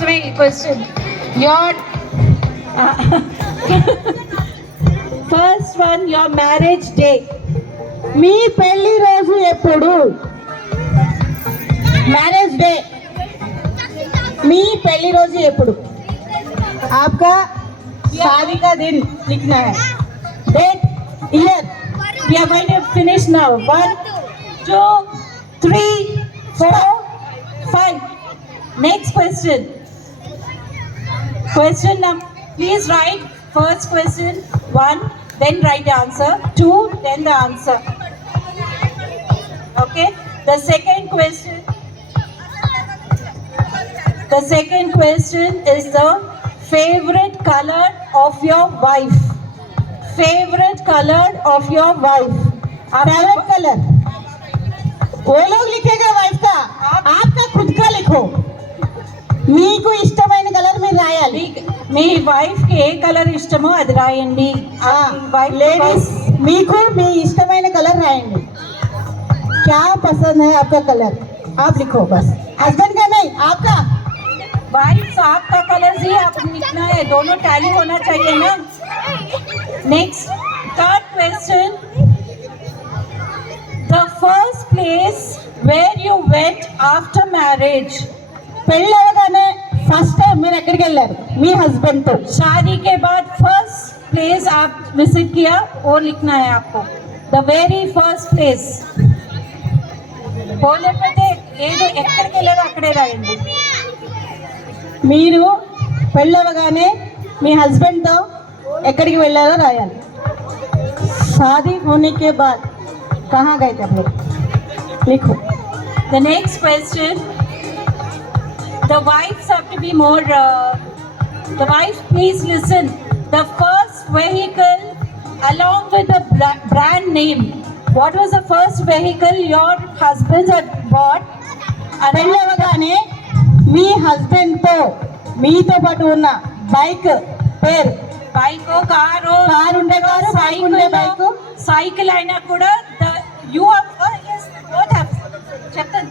Swing question. Your first one your marriage day. మీ పెళ్లి రోజు ఎప్పుడు? మ్యారేజ్ డే మీ పెళ్లి రోజు ఎప్పుడు? आपका शादी का दिन लिखना है. Date, year. We are going to finish now. 1, 2, 3, 4, 5. Next question. Question number. Please write first question 1, then write the answer 2, then the answer. Okay. The second question is the favorite color of your wife. Favorite color of your wife. Favorite color वो लोग लिखेगा वाइफ का, आपका खुद का लिखो. మీకు ఇష్టమైన కలర్ మీరు రాయాలి. మీ వైఫ్ కి ఏ కలర్ ఇష్టమో అది రాయండి. లేడీస్ మీకు మీ ఇష్టమైన కలర్ రాయండి. क्या पसंद है आपका कलर आप लिखो बस. हस्बैंड का नहीं, आपका. वाइफ आपका कलर ही आप लिखना है. दोनों टैली होना चाहिए ना. Next third question. The first place where you went after marriage. పెళ్ళి అవగానే ఫస్ట్ టైం మీరు ఎక్కడికి వెళ్ళారు మీ హస్బెండ్ తో? शादी के बाद फर्स्ट प्लेस आप विजिट किया वो लिखना है आपको. The very first place. పోలేకపోతే ఏదో ఎక్కడికి వెళ్ళారో అక్కడే రాయండి. మీరు పెళ్ళవగానే మీ హస్బెండ్తో ఎక్కడికి వెళ్ళారో రాయాలి. शादी होने के बाद कहाँ गए थे आप लोग? लिखो. The next question. The wives have to be more. The wives, please listen. The first vehicle along with the brand name. What was the first vehicle your husband had bought? పెళ్ళవగానే మీ హస్బెండ్ తో మీతో పాటు ఉన్న bike పేరు. Bike, car. Car ఉండే car, bike ఉండే bike, cycle అయినా కూడా చెప్తాను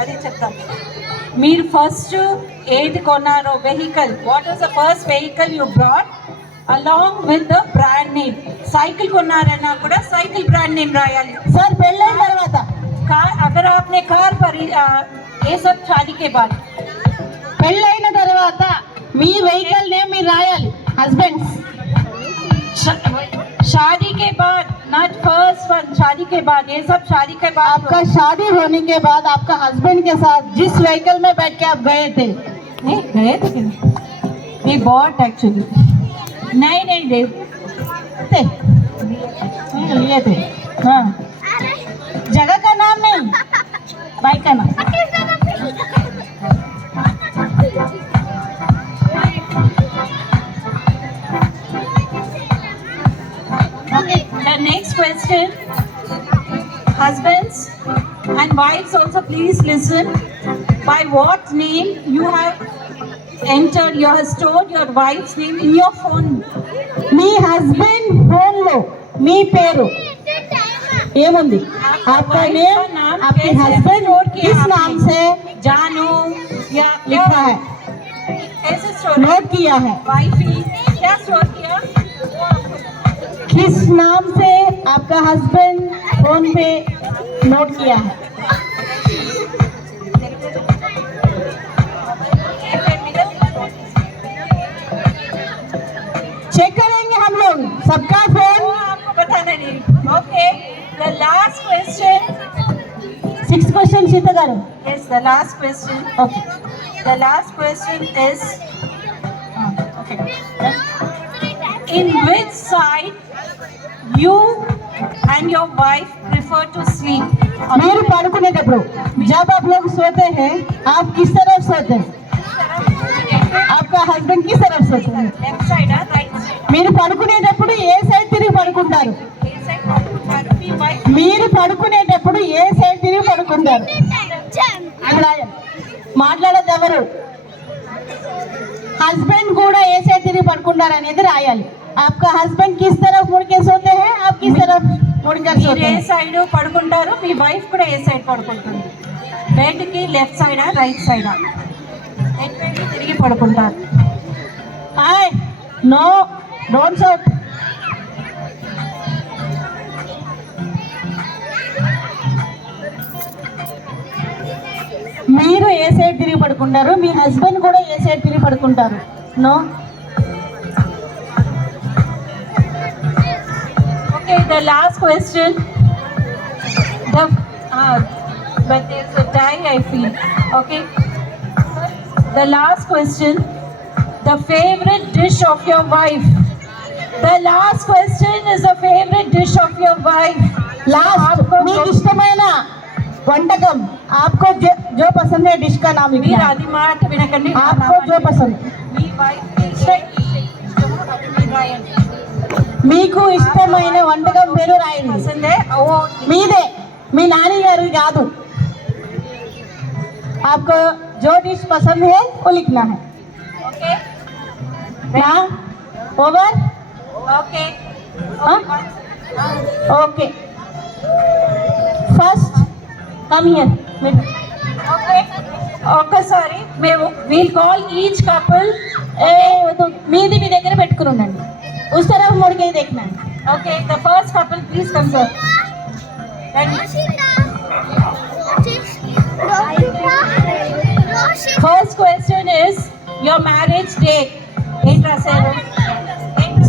అది చెప్తాను. మీరు ఫస్ట్ ఏది కొన్నారో vehicle, what was the first vehicle you brought along with the brand name. Cycle కొన్నారన్నా కూడా साइकिल ब्रांड नेम రాయాలి. सर పెళ్ళైన తర్వాత कार अगर आपने कार पर ये सब शादी के बाद. పెళ్ళైన తర్వాత మీ వెహికల్ నేమ్ మీరు రాయాలి. हस्बैंड शादी के बाद, नॉट फर्स्ट वन. शादी के बाद ये सब शादी के बाद. आपका शादी होने के बाद आपका हस्बैंड के साथ जिस व्हीकल में बैठ के आप गए थे, नहीं गए थे कि नहीं? We bought actually. नहीं लिए थे. हाँ, जगह का नाम नहीं, बाइक का नाम. Okay, the next question. Husbands and wives also please listen. By what name you have entered, you have stored your wife's name in your phone. Me husband phone లో మీ పేరు ఏముంది? आपका नेम आपके हस्बैंड किस नाम से जानू या लिखा है, ऐसे नोट किया है. वाइफी क्या स्टोर किया? किस नाम से आपका हस्बैंड फोन पे नोट किया है? चेक करेंगे हम लोग सबका फोन. आपको बताना नहीं. Okay, the last question. 6 question सीता करो. Yes, the last question. Okay, the last question is in which side you and your wife prefer to sleep. మీరు పడుకునేటప్పుడు जब आप लोग सोते हैं आप किस तरफ सोते हैं? आपका हस्बैंड किस तरफ सोते हैं? लेफ्ट साइड या राइट साइड? మీరు పడుకునేటప్పుడు ఏ సైడ్ తిరిగి పడుకుంటారు? మీరు పడుకునేటప్పుడు ఏ సైడ్ తిరిగి పడుకుంటారు? మాట్లాడద్దు ఎవరు. హస్బెండ్ కూడా ఏ సైడ్ తిరిగి పడుకుంటారు అనేది రాయాలి. आपका हस्बैंड किस तरफ मुड़ के सोते हैं, आप किस तरफ मुड़कर सोते हैं? ఏ సైడ్ పడుకుంటారు, మీ వైఫ్ కూడా ఏ సైడ్ పడుకుంటుంది? బెడ్ కి లెఫ్ట్ సైడా రైట్ సైడా? పడుకుంటారు. Hi no don't shout. మీరు ఏ సైడ్ తిరిగి పడుకుంటారు, మీ హస్బెండ్ కూడా ఏ సైడ్ తిరిగి పడుకుంటారు? No. Okay, the last question. But there's a tie, I feel. Okay. The last question. The favorite dish of your wife. The last question is the favorite dish of your wife. Last మీకు ఇష్టమైన వంటకం आपको जो पसंद है डिश का नाम మీరు लिखना है. అది మాట వినకండి. आपको जो पसंद మీ వైఫ్ ఇష్టమో అది మీరు రాయండి. మీకు ఇష్టమైన వంటకం పేరు రాయండి. పసందే ఓ మీదే, మీ నాని గారి కాదు. आपको जो डिश पसंद है वो लिखना है. ఓకే हाँ over. Okay okay first come here. Okay ఒక్కసారి మేము వీల్ కాల్ ఈచ్ కపుల్. మీది మీ దగ్గర పెట్టుకుని ఉండండి. उस तरफ मुड़ के देखना है. Okay the first couple please come sir. First question is your marriage date. ఏంటి రాశారు?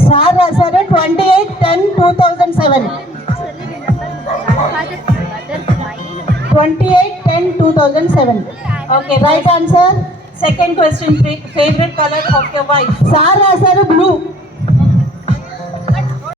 సార్ రాశారు 28/10/2007. 28/10/2007. Okay right answer. Second question favourite colour of your wife. Sir రాశారు బ్లూ.